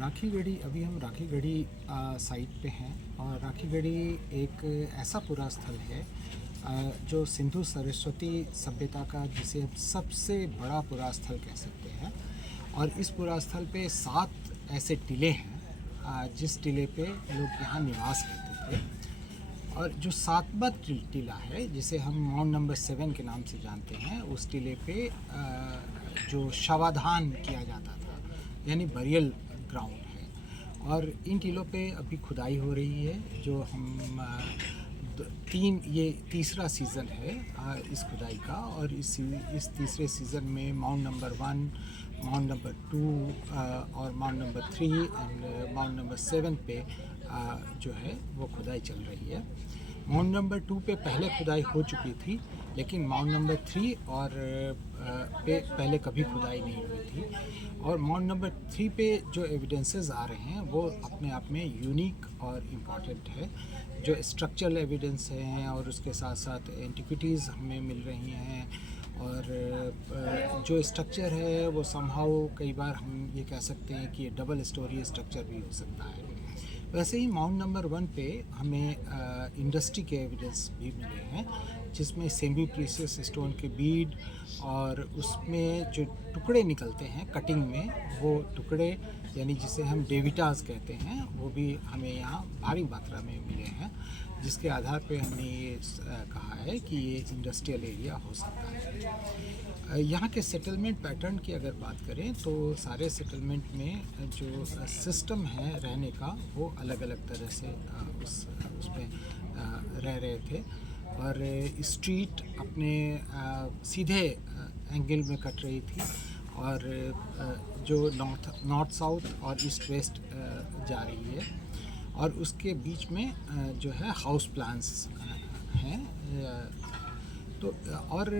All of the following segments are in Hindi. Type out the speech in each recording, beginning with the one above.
राखी गढ़ी अभी हम राखी गढ़ी साइट पे हैं और राखी गढ़ी एक ऐसा पुरा स्थल है जो सिंधु सरस्वती सभ्यता का जिसे हम सबसे बड़ा पुरा स्थल कह सकते हैं। और इस पुरा स्थल पे 7 ऐसे टिले हैं जिस टिले पे लोग यहाँ निवास करते थे। और जो 7वां टिला है जिसे हम माउंट नंबर 7 के नाम से जानते हैं, उस टिले पे जो शवाधान किया जाता था यानी बरियल ग्राउंड है। और इन टिलों पे अभी खुदाई हो रही है जो हम ये तीसरा सीज़न है इस खुदाई का। और इस तीसरे सीज़न में माउंट नंबर 1, माउंट नंबर 2 और mount number 3 and mount number 7 पे जो है वो खुदाई चल रही है। माउंट नंबर 2 पे पहले खुदाई हो चुकी थी, लेकिन माउंट नंबर 3 और पे पहले कभी खुदाई नहीं हुई थी। और माउंट नंबर 3 पे जो एविडेंसेस आ रहे हैं वो अपने आप में यूनिक और इम्पॉर्टेंट है। जो स्ट्रक्चरल एविडेंस हैं और उसके साथ साथ एंटिक्विटीज़ हमें मिल रही हैं। और जो स्ट्रक्चर है वो समहाउ कई बार हम ये कह सकते हैं कि ये डबल स्टोरी स्ट्रक्चर भी हो सकता है। वैसे ही माउंट नंबर 1 पे हमें इंडस्ट्री के एविडेंस भी मिले हैं, जिसमें सेमी प्रीशियस स्टोन के बीड और उसमें जो टुकड़े निकलते हैं कटिंग में, वो टुकड़े यानी जिसे हम डेविटास कहते हैं, वो भी हमें यहाँ भारी मात्रा में मिले हैं, जिसके आधार पे हमने ये कहा है कि ये इंडस्ट्रियल एरिया हो सकता है। यहाँ के सेटलमेंट पैटर्न की अगर बात करें तो सारे सेटलमेंट में जो सिस्टम है रहने का वो अलग अलग तरह से उसमें रह रहे थे। और स्ट्रीट अपने सीधे एंगल में कट रही थी और जो नॉर्थ साउथ और ईस्ट वेस्ट जा रही है। और उसके बीच में जो है हाउस प्लान्स हैं। तो और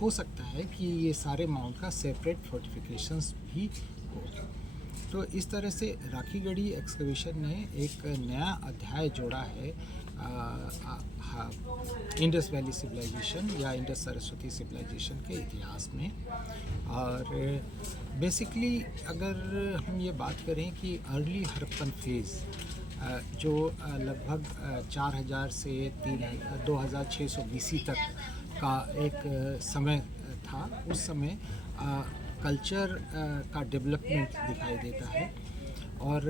हो सकता है कि ये सारे माउंट का सेपरेट फोर्टिफिकेशंस भी हो। तो इस तरह से राखी गढ़ी एक्सकवेशन ने एक नया अध्याय जोड़ा है इंडस वैली सिविलाइजेशन या इंडस सरस्वती सिविलाइजेशन के इतिहास में। और बेसिकली अगर हम ये बात करें कि अर्ली हड़प्पन फेज़ जो लगभग 4000 से 2600 BC तक का एक समय था, उस समय कल्चर का डेवलपमेंट दिखाई देता है। और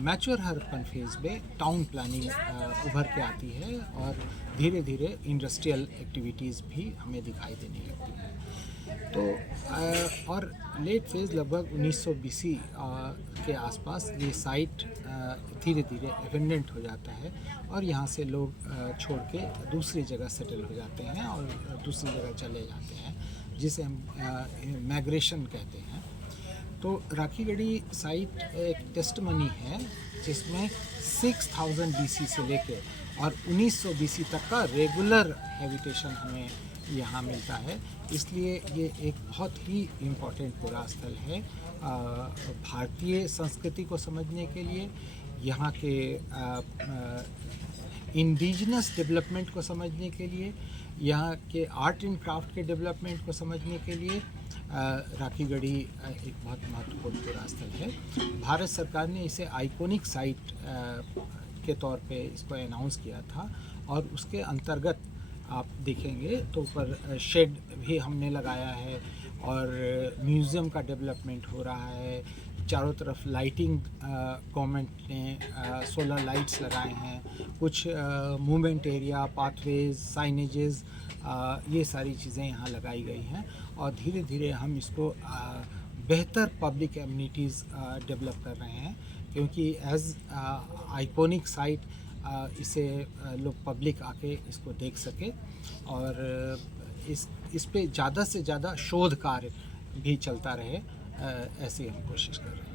मैच्योर हड़प्पन फेज़ में टाउन प्लानिंग उभर के आती है और धीरे धीरे इंडस्ट्रियल एक्टिविटीज़ भी हमें दिखाई देने लगती हैं। तो और लेट फेज़ लगभग 1900 BC के आसपास ये साइट धीरे धीरे एबेंडेंट हो जाता है और यहाँ से लोग छोड़ के दूसरी जगह सेटल हो जाते हैं और दूसरी जगह चले जाते हैं, जिसे हम माइग्रेशन कहते हैं। तो राखी गढ़ी साइट एक टेस्टमनी है जिसमें 6000 BC से लेके और 1900 BC तक का रेगुलर हैबिटेशन हमें यहाँ मिलता है। इसलिए ये एक बहुत ही इम्पोर्टेंट पुरा स्थल है भारतीय संस्कृति को समझने के लिए, यहाँ के इंडिजिनस डेवलपमेंट को समझने के लिए, यहाँ के आर्ट एंड क्राफ्ट के डेवलपमेंट को समझने के लिए राखी गढ़ी एक बहुत महत्वपूर्ण पुरा स्थल है। भारत सरकार ने इसे आइकॉनिक साइट के तौर पे इसको अनाउंस किया था और उसके अंतर्गत आप देखेंगे तो ऊपर शेड भी हमने लगाया है और म्यूज़ियम का डेवलपमेंट हो रहा है। चारों तरफ लाइटिंग गवर्नमेंट ने सोलर लाइट्स लगाए हैं, कुछ मूवमेंट एरिया, पाथवेज, साइनेजेस, ये सारी चीज़ें यहाँ लगाई गई हैं। और धीरे धीरे हम इसको बेहतर पब्लिक एमिनिटीज़ डेवलप कर रहे हैं, क्योंकि एज आइकॉनिक साइट इसे लोग पब्लिक आके इसको देख सके और इस पे ज़्यादा से ज़्यादा शोध कार्य भी चलता रहे, ऐसी हम कोशिश कर रहे हैं।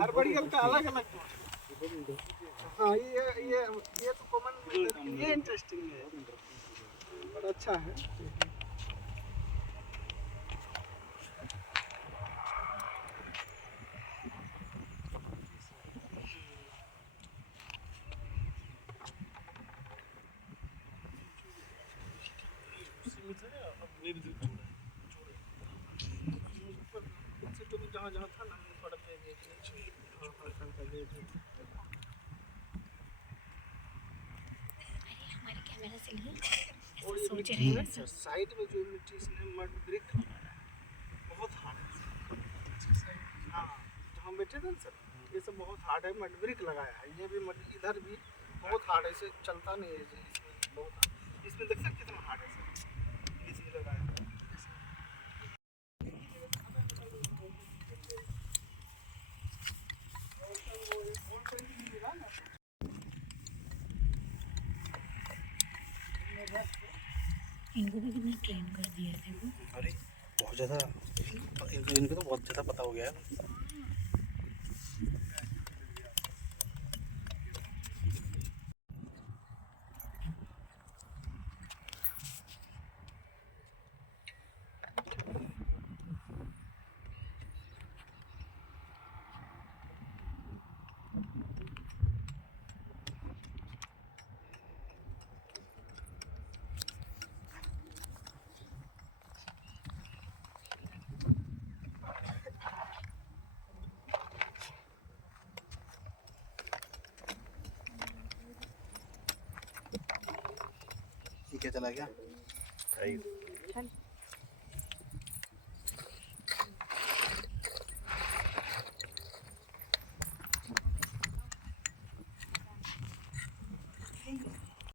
हर बढ़िया का अलग अलग। हाँ ये तो कॉमन, ये इंटरेस्टिंग है और अच्छा है। जहाँ जहाँ था ना सड़क पे हमारे कैमरा से लिए और ऐसा सोच ये रहे हैं सब। साइड में जो मिट्टी इसने मड ब्रिक बहुत हार्ड है। हाँ जहाँ बैठे थे ना सर, ये सब बहुत हार्ड है, मड ब्रिक लगाया है। ये भी मड इधर भी बहुत हार्ड है, इसे चलता नहीं है। इसमें बहुत इसमें देख सकते कितना हार्ड है सर, ये चीज लगाया है। इनको भी कितना ट्रेन कर दिया है देखो। अरे बहुत ज़्यादा इनको तो बहुत ज़्यादा पता हो गया है। ये क्या चला गया?